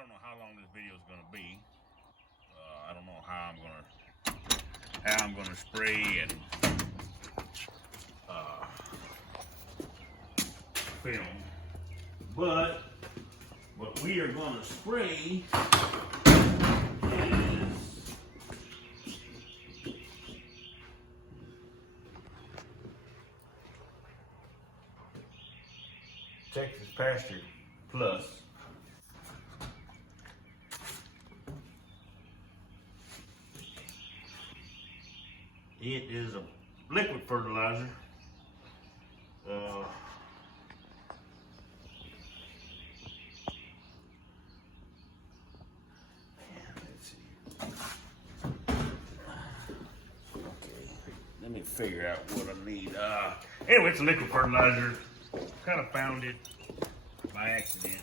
don't know how long this video is gonna be. I don't know how I'm gonna spray and film, but what we are gonna spray is Texas Pasture Plus. It is a liquid fertilizer. Let's see. Okay, let me figure out what I need. Anyway, it's a liquid fertilizer. Kind of found it by accident.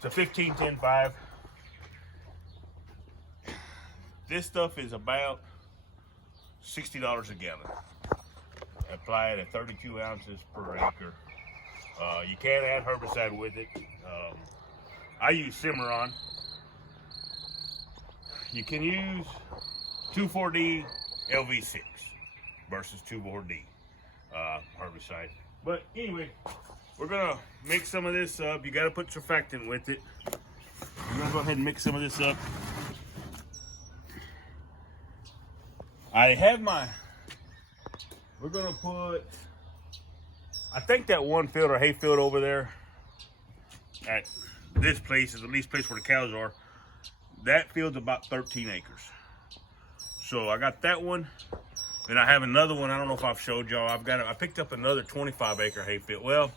It's a 15-10-5. This stuff is about $60 a gallon. Apply it at 32 ounces per acre. You can add herbicide with it. I use Cimarron. You can use 2,4-D LV6 versus 2,4-D herbicide. But anyway, we're gonna mix some of this up. You gotta put surfactant with it. I'm gonna go ahead and mix some of this up. We're gonna put, I think that one field or hay field over there at this place is the least place where the cows are. That field's about 13 acres. So I got that one. And I have another one. I don't know if I've showed y'all. I picked up another 25-acre hay field. Well,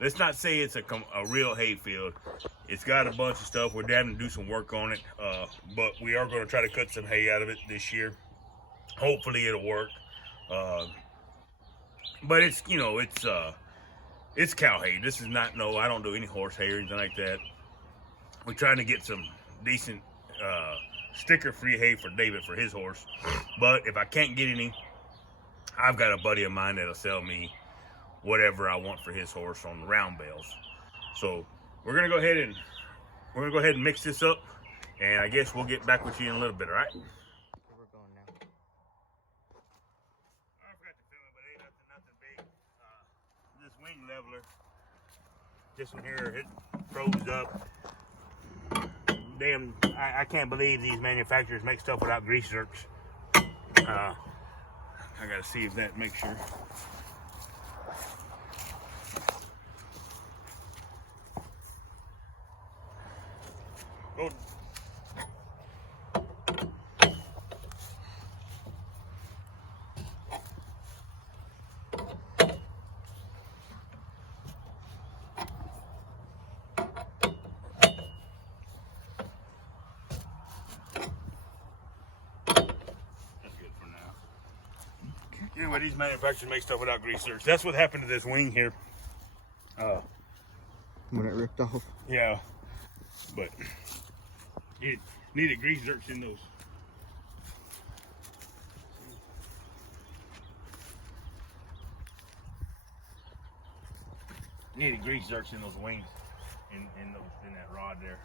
let's not say it's a real hay field. It's got a bunch of stuff. We're having to do some work on it, but we are going to try to cut some hay out of it this year. Hopefully it'll work. But it's, you know, it's cow hay. This is not, no, I don't do any horse hay or anything like that. We're trying to get some decent sticker-free hay for David for his horse. But if I can't get any, I've got a buddy of mine that'll sell me whatever I want for his horse on the round bales. So we're gonna go ahead and mix this up, and I guess we'll get back with you in a little bit. All right? We're going now. I forgot to film it, but ain't nothing big. This wing leveler, this one here, it froze up. Damn, I can't believe these manufacturers make stuff without grease zerks. I gotta see if that makes sure. Go. Anyway, these manufacturers make stuff without grease zerks. That's what happened to this wing here. When it ripped off. Yeah, but it needed grease zerks in those. Needed grease zerks in those wings, in that rod there.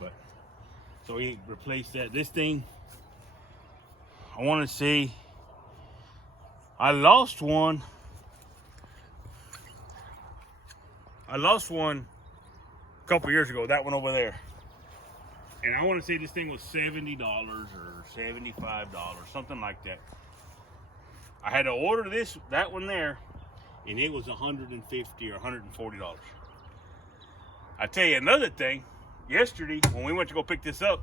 But so he replaced that. This thing, I want to see. I lost one a couple years ago, that one over there. And I want to say this thing was $70 or $75, something like that. I had to order that one there, and it was $150 or $140. I tell you another thing, yesterday when we went to go pick this up,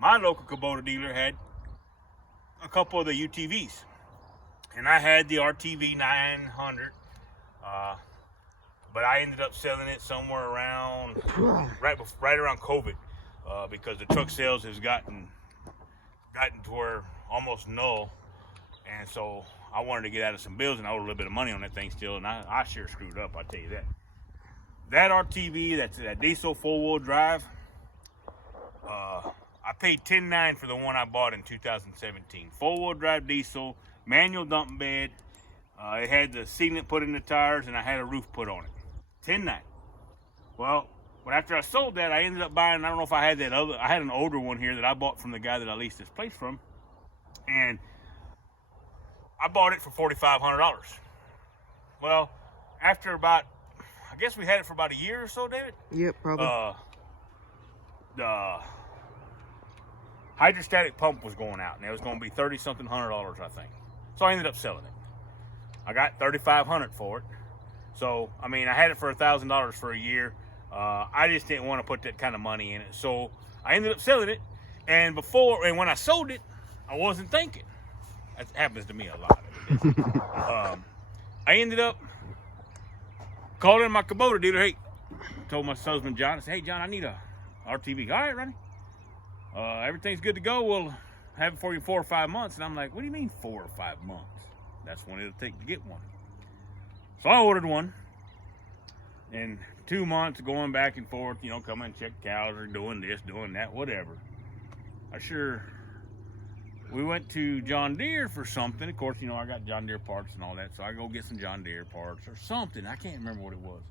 my local Kubota dealer had a couple of the UTVs. And I had the RTV 900, but I ended up selling it somewhere around right around COVID, because the truck sales has gotten to where almost null, and so I wanted to get out of some bills, and I owed a little bit of money on that thing still, and I sure screwed up. I tell you that. That RTV, that diesel 4-wheel drive, I paid $10,900 for the one I bought in 2017. 4-wheel drive diesel, manual dump bed, It had the sealant put in the tires, and I had a roof put on it. 10.9. Well, after I sold that, I ended up buying, I don't know if I had that other, I had an older one here that I bought from the guy that I leased this place from. And I bought it for $4,500. Well, after about, I guess we had it for about a year or so, David? Yep, probably. The hydrostatic pump was going out, and it was going to be $30-something hundred, I think. So I ended up selling it. I got $3,500 for it. So, I mean, I had it for $1,000 for a year. I just didn't want to put that kind of money in it. So I ended up selling it. And when I sold it, I wasn't thinking. That happens to me a lot. I ended up calling my Kubota dealer. Hey, I told my husband John, I said, hey John, I need a RTV. All right, Ronnie. Everything's good to go. We'll have it for you in 4 or 5 months. And I'm like, what do you mean 4 or 5 months? That's when it'll take to get one. So I ordered one. And 2 months going back and forth, you know, coming and check cows or doing this, doing that, whatever. We went to John Deere for something. Of course, you know, I got John Deere parts and all that. So I go get some John Deere parts or something. I can't remember what it was.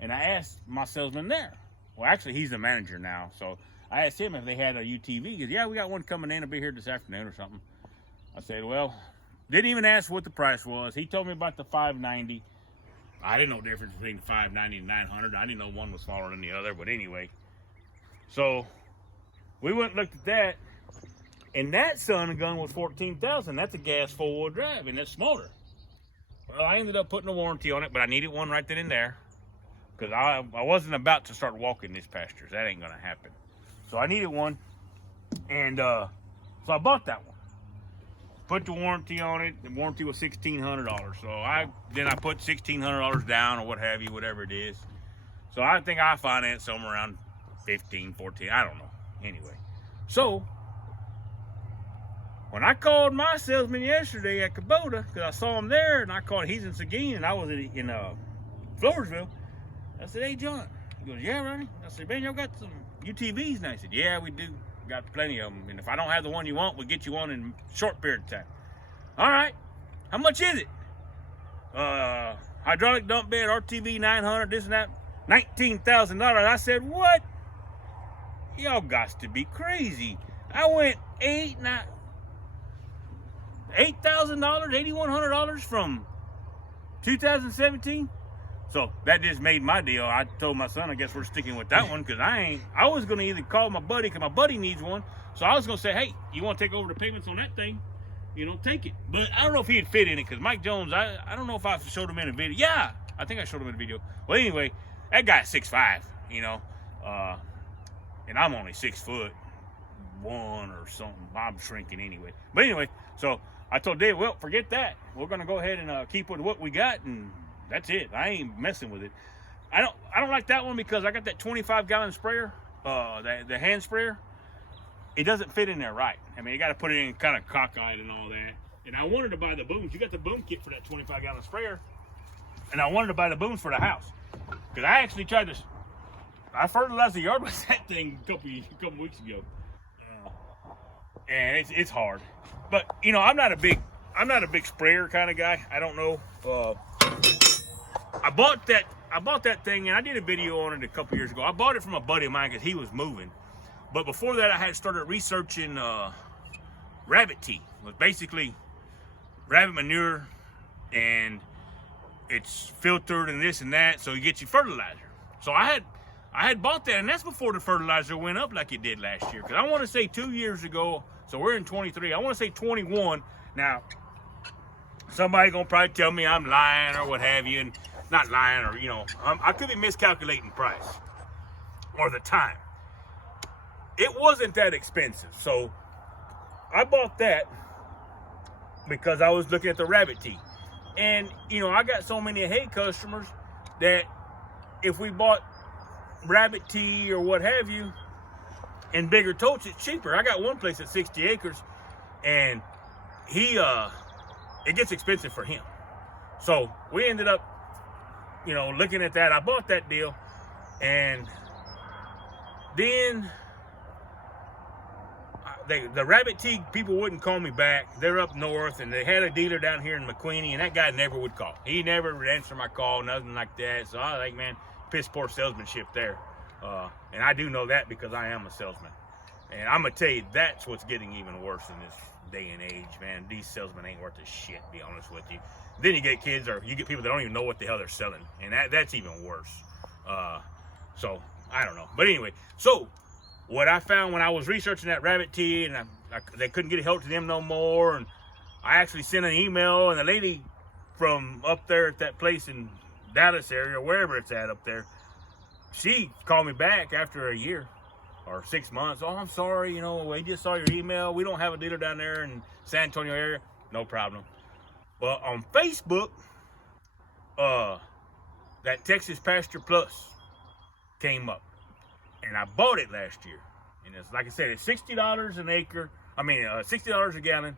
And I asked my salesman there. Well, actually, he's the manager now. So I asked him if they had a UTV. He goes, yeah, we got one coming in. I'll be here this afternoon or something. I said, well, didn't even ask what the price was. He told me about the $590. I didn't know the difference between $590 and $900. I didn't know one was smaller than the other. But anyway, so we went and looked at that. And that son of a gun was $14,000. That's a gas 4-wheel drive, and that's smaller. Well, I ended up putting a warranty on it, but I needed one right then and there. Because I wasn't about to start walking these pastures. That ain't going to happen. So I needed one. And so I bought that one. Put the warranty on it. The warranty was $1,600. So I put $1,600 down or what have you, whatever it is. So I think I financed somewhere around 15, 14. I don't know. Anyway. So when I called my salesman yesterday at Kubota, because I saw him there, and I called, he's in Seguin, and I was in Floresville. I said, hey, John. He goes, yeah, Ronnie. I said, man, y'all got some UTVs? And I said, yeah, we do. We got plenty of them. And if I don't have the one you want, we'll get you one in a short period of time. All right. How much is it? Hydraulic dump bed, RTV 900, this and that. $19,000. I said, what? Y'all got to be crazy. I went $8,000, $8,100 from 2017. So that just made my deal. I told my son, I guess we're sticking with that one because I was going to either call my buddy because my buddy needs one. So I was going to say, hey, you want to take over the payments on that thing? You know, take it. But I don't know if he'd fit in it because Mike Jones, I don't know if I showed him in a video. Yeah, I think I showed him in a video. Well, anyway, that guy's 6'5", you know, and I'm only 6'1" or something. I'm shrinking anyway. But anyway, so I told Dave, well, forget that. We're going to go ahead and keep with what we got, and that's it. I ain't messing with it. I don't like that one because I got that 25-gallon sprayer, the hand sprayer. It doesn't fit in there right. I mean, you got to put it in kind of cockeyed and all that. And I wanted to buy the booms. You got the boom kit for that 25-gallon sprayer. And I wanted to buy the booms for the house. Because I actually tried to, I fertilized the yard with that thing a couple weeks ago. And it's hard. But, you know, I'm not a big sprayer kind of guy. I don't know. I bought that thing, and I did a video on it a couple years ago. I bought it from a buddy of mine because he was moving. But before that, I had started researching rabbit tea. It was basically rabbit manure, and it's filtered and this and that, so you get your fertilizer. So I had bought that, and that's before the fertilizer went up like it did last year. Because I want to say 2 years ago, so we're in 23. I want to say 21. Now, somebody gonna probably tell me I'm lying or what have you, and not lying, or, you know, I could be miscalculating price or the time. It wasn't that expensive, so I bought that because I was looking at the rabbit tea. And, you know, I got so many hay customers that if we bought rabbit tea or what have you in bigger totes, it's cheaper. I got one place at 60 acres, and it gets expensive for him. So we ended up, you know, looking at that. I bought that deal, and then the rabbit teague people wouldn't call me back. They're up north, and they had a dealer down here in McQueenie, and that guy never would call. He never would answer my call, nothing like that. So I was like, man, piss poor salesmanship there. And I do know that because I am a salesman. And I'm going to tell you, that's what's getting even worse in this day and age, man. These salesmen ain't worth a shit, to be honest with you. Then you get kids, or you get people that don't even know what the hell they're selling. And that's even worse. So, I don't know. But anyway, so what I found when I was researching that rabbit tea, and they couldn't get help to them no more, and I actually sent an email, and the lady from up there at that place in Dallas area, or wherever it's at up there, she called me back after a year or 6 months. Oh, I'm sorry, we just saw your email. We don't have a dealer down there in San Antonio area. No problem. Well, on Facebook, that Texas Pasture Plus came up, and I bought it last year. And it's like I said, it's $60 an acre. $60 a gallon.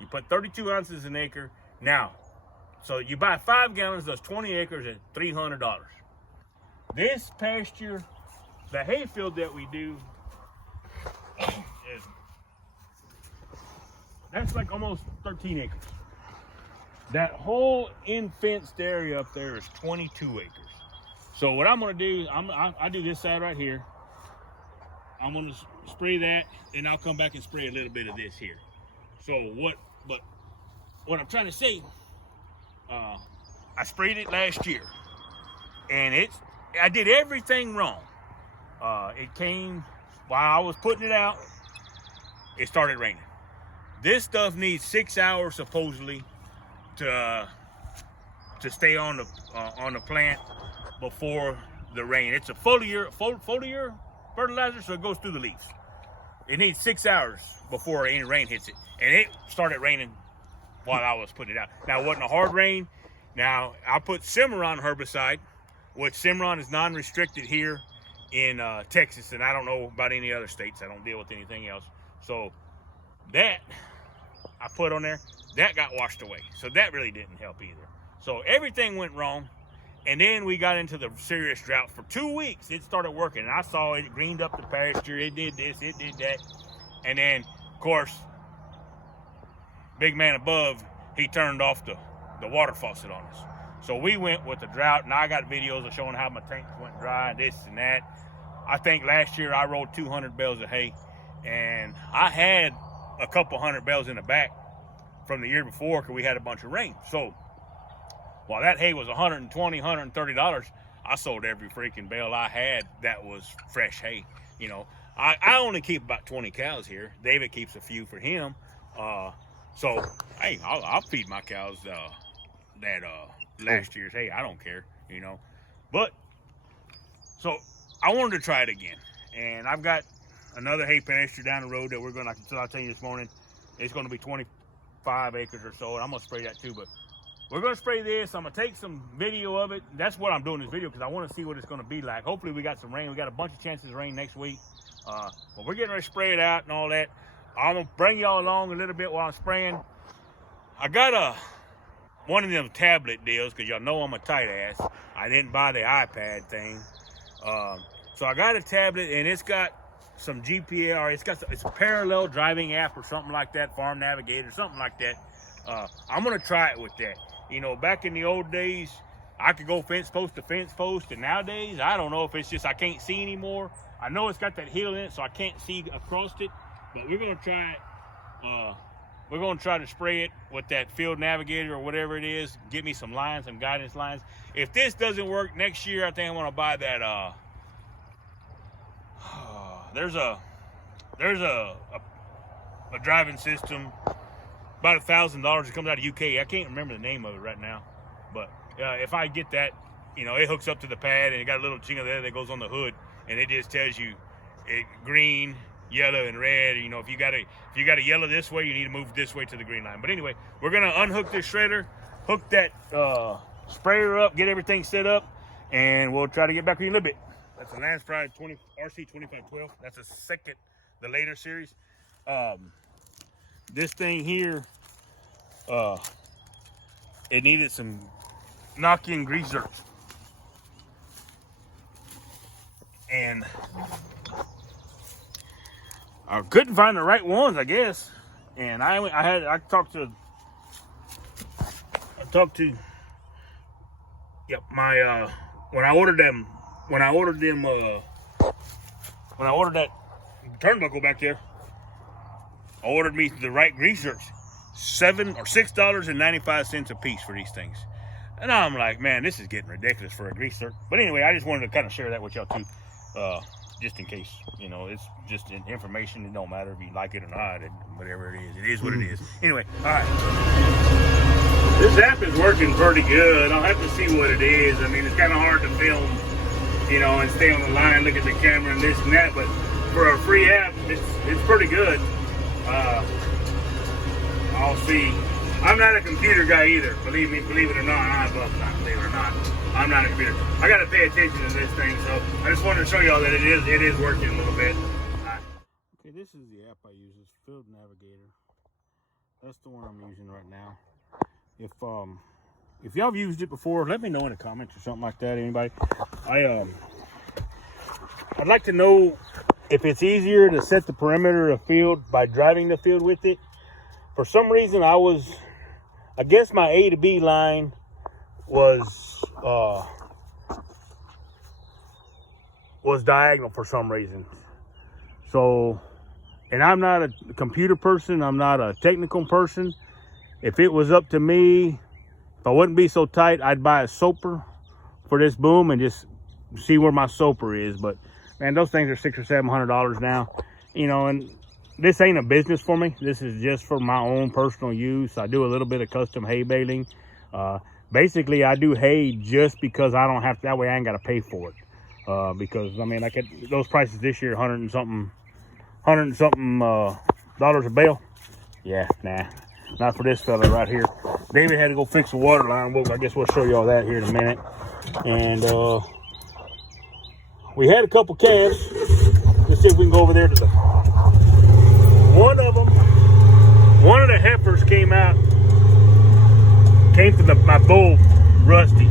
You put 32 ounces an acre. Now, so you buy 5 gallons, that's 20 acres at $300. This pasture, the hayfield that we do, that's like almost 13 acres. That whole in-fenced area up there is 22 acres. So what I'm going to do, I do this side right here. I'm going to spray that, and I'll come back and spray a little bit of this here. So what I'm trying to say, I sprayed it last year, and I did everything wrong. It came while I was putting it out. It started raining. This stuff needs 6 hours supposedly to stay on the plant before the rain. It's a foliar fertilizer, so it goes through the leaves. It needs 6 hours before any rain hits it, and it started raining while I was putting it out. Now, it wasn't a hard rain. Now, I put Cimarron herbicide, which Cimarron is non-restricted here in Texas, and I don't know about any other states. I don't deal with anything else. So that I put on there, that got washed away. So that really didn't help either. So everything went wrong. And then we got into the serious drought. For 2 weeks, it started working. And I saw it greened up the pasture. It did this, it did that. And then, of course, big man above, he turned off the water faucet on us. So we went with the drought, and I got videos of showing how my tanks went dry and this and that. I think last year I rolled 200 bales of hay, and I had a couple hundred bales in the back from the year before because we had a bunch of rain. So while that hay was $120, $130, I sold every freaking bale I had that was fresh hay. I only keep about 20 cows here. David keeps a few for him. So, hey, I'll feed my cows that last year's hay. I don't care, But, so I wanted to try it again. And I've got another hay pasture down the road that we're going to, I'll tell you this morning, it's going to be 25 acres or so, and I'm going to spray that too. But we're going to spray this. I'm going to take some video of it. That's what I'm doing this video, because I want to see what it's going to be like. Hopefully we got some rain. We got a bunch of chances of rain next week. But we're getting ready to spray it out and all that. I'm going to bring y'all along a little bit while I'm spraying. I got one of them tablet deals, because y'all know I'm a tight ass. I didn't buy the iPad thing. So I got a tablet, and it's got some GPS, or it's a parallel driving app or something like that, Farm Navigator, something like that. I'm going to try it with that. Back in the old days, I could go fence post to fence post, and nowadays, I don't know if it's just I can't see anymore. I know it's got that hill in it, so I can't see across it, but we're going to try it. We're going to try to spray it with that field navigator or whatever it is. Get me some lines, some guidance lines. If this doesn't work next year, I think I'm going to buy that. There's a driving system, about $1,000. It comes out of UK. I can't remember the name of it right now, but if I get that, it hooks up to the pad, and it got a little jingle there that goes on the hood, and it just tells you green, yellow, and red. If you got a yellow this way, you need to move this way to the green line. But anyway, we're gonna unhook this shredder, hook that sprayer up, get everything set up, and we'll try to get back with you in a little bit. That's a Lance Pride RC 2512. That's the later series. This thing here, it needed some knock-in grease zerks. And I couldn't find the right ones, I guess. And I talked to yep, my when I ordered that turnbuckle back there, I ordered me the right greasers, $7 or $6.95 a piece for these things. And I'm like, man, this is getting ridiculous for a greaser. But anyway, I just wanted to kind of share that with y'all too, just in case. You know, it's just information. It don't matter if you like it or not. Whatever it is what it is. Anyway, all right. This app is working pretty good. I'll have to see what it is. I mean, it's kind of hard to film, you know, and stay on the line, look at the camera and this and that. But for a free app, it's pretty good. I'll see. I'm not a computer guy either. Believe it or not. Believe it or not, I'm not a computer. I got to pay attention to this thing, so I just wanted to show y'all that it is working a little bit. Okay, this is the app I use. It's Field Navigator. That's the one I'm using right now. If y'all have used it before, let me know in the comments or something like that. Anybody? I'd like to know if it's easier to set the perimeter of field by driving the field with it. For some reason, I guess my A to B line was diagonal for some reason. So, and I'm not a computer person. I'm not a technical person. If it was up to me, if I wouldn't be so tight, I'd buy a soaper for this boom and just see where my soaper is. But man, those things are $600 or $700 now, you know, and this ain't a business for me. This is just for my own personal use. I do a little bit of custom hay baling. Basically, I do hay just because I don't have to, that way I ain't got to pay for it. Because I mean, I could, those prices this year, $100 and something dollars a bale. Yeah, nah, not for this fella right here. David had to go fix the water line. Well, I guess we'll show y'all that here in a minute. And we had a couple calves. Let's see if we can go over there to the one of the heifers came to my bull, Rusty.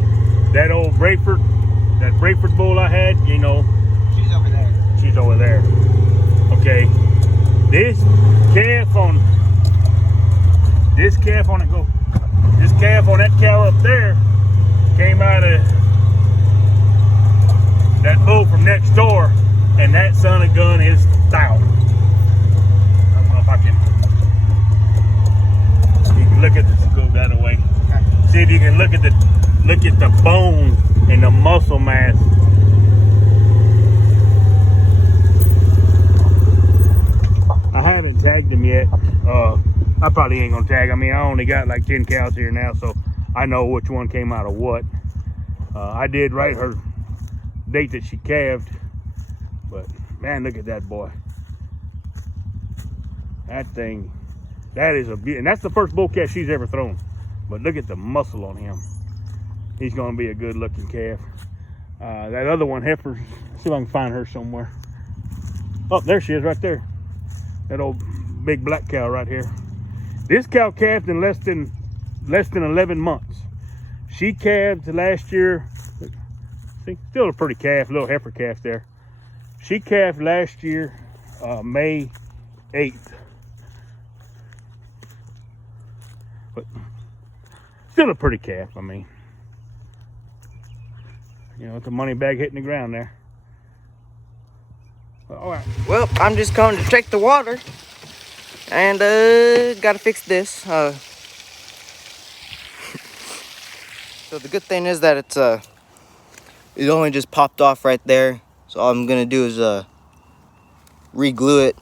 That old Brayford bull I had, you know. She's over there. Okay. This calf on that cow up there came out of that bull from next door, and that son of a gun is stout. I don't know if I can. You can look at this, go that away. See if you can look at the bone and the muscle mass. I haven't tagged them yet. I probably ain't gonna tag. I mean, I only got like 10 cows here now, so I know which one came out of what. I did write her date that she calved, but man, look at that boy. That thing, that is a beauty, and that's the first bull calf she's ever thrown. But look at the muscle on him. He's gonna be a good looking calf. That other one, heifer, see if I can find her somewhere. Oh, there she is right there. That old big black cow right here. This cow calved in less than 11 months. She calved last year. See, still a pretty calf, little heifer calf there. She calved last year, May 8th. But still a pretty calf, I mean. You know, it's a money bag hitting the ground there. All right. Well, I'm just going to check the water. And, gotta fix this. So the good thing is that it only just popped off right there. So all I'm gonna do is re-glue it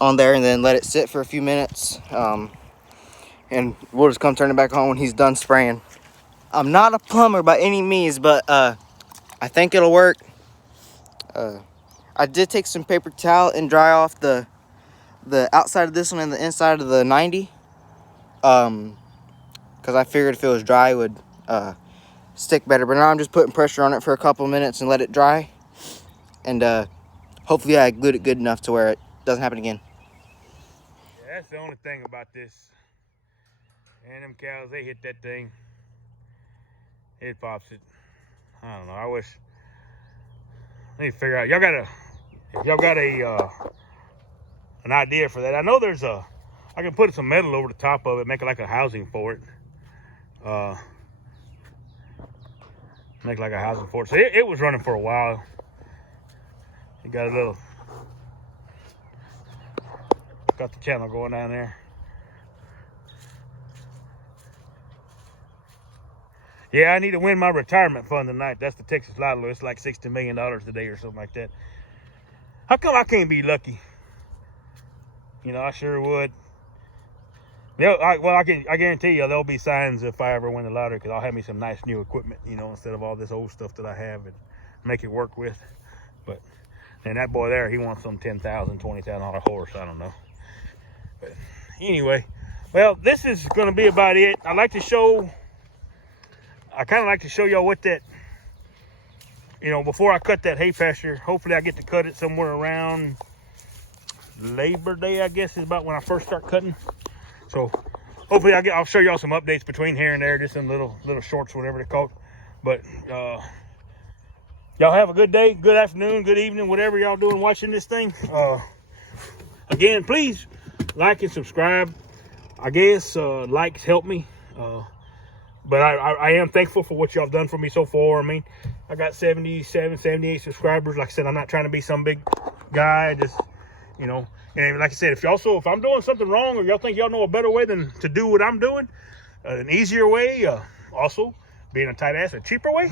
on there and then let it sit for a few minutes. And we'll just come turn it back on when he's done spraying. I'm not a plumber by any means, but I think it'll work. I did take some paper towel and dry off the outside of this one and the inside of the 90. Because I figured if it was dry, it would stick better. But now I'm just putting pressure on it for a couple minutes and let it dry. And hopefully I glued it good enough to where it doesn't happen again. Yeah, that's the only thing about this. And them cows, they hit that thing, it pops it. I don't know, I wish, I need to figure out, if y'all got an idea for that. I know there's I can put some metal over the top of it, make it like a housing for it. Make like a housing for it. So it was running for a while. It got the channel going down there. Yeah, I need to win my retirement fund tonight. That's the Texas Lotto. It's like $60 million today or something like that. How come I can't be lucky? You know, I sure would. I guarantee you there'll be signs if I ever win the lottery, because I'll have me some nice new equipment, you know, instead of all this old stuff that I have, and make it work with. But and that boy there, he wants some $10,000, $20,000 horse. I don't know. But anyway, well, this is going to be about it. I kind of like to show y'all what that, you know, before I cut that hay pasture. Hopefully I get to cut it somewhere around Labor Day, I guess, is about when I first start cutting. So hopefully I'll show y'all some updates between here and there, just in little shorts, whatever they're called. But y'all have a good day, good afternoon, good evening, whatever y'all doing watching this thing. Again, please like and subscribe. I guess likes help me. But I am thankful for what y'all done for me so far. I mean, I got 77, 78 subscribers. Like I said, I'm not trying to be some big guy. Just, you know, and like I said, if I'm doing something wrong, or y'all think y'all know a better way than to do what I'm doing, an easier way, also being a tight ass, a cheaper way,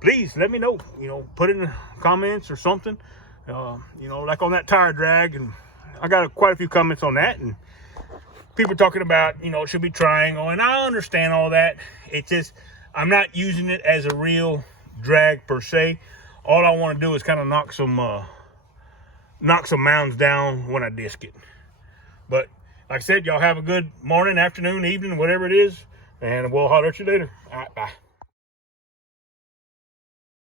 please let me know. You know, put it in the comments or something. You know, like on that tire drag, and I got quite a few comments on that, and people talking about, you know, it should be triangle, and I understand all that. It's just, I'm not using it as a real drag per se. All I want to do is kind of knock some mounds down when I disc it. But like I said, y'all have a good morning, afternoon, evening, whatever it is, and we'll holler at you later. All right, bye.